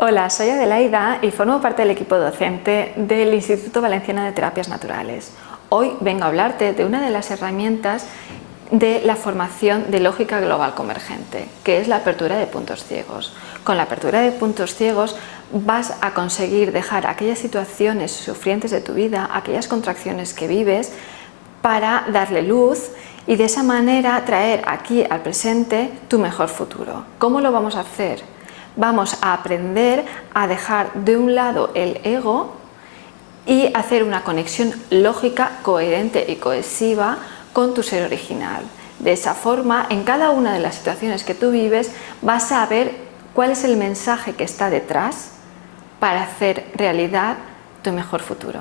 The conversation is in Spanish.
Hola, soy Adelaida y formo parte del equipo docente del Instituto Valenciano de Terapias Naturales. Hoy vengo a hablarte de una de las herramientas de la formación de lógica global convergente, que es la apertura de puntos ciegos. Con la apertura de puntos ciegos vas a conseguir dejar aquellas situaciones sufrientes de tu vida, aquellas contracciones que vives, para darle luz y de esa manera traer aquí al presente tu mejor futuro. ¿Cómo lo vamos a hacer? Vamos a aprender a dejar de un lado el ego y hacer una conexión lógica, coherente y cohesiva con tu ser original. De esa forma, en cada una de las situaciones que tú vives, vas a ver cuál es el mensaje que está detrás para hacer realidad tu mejor futuro.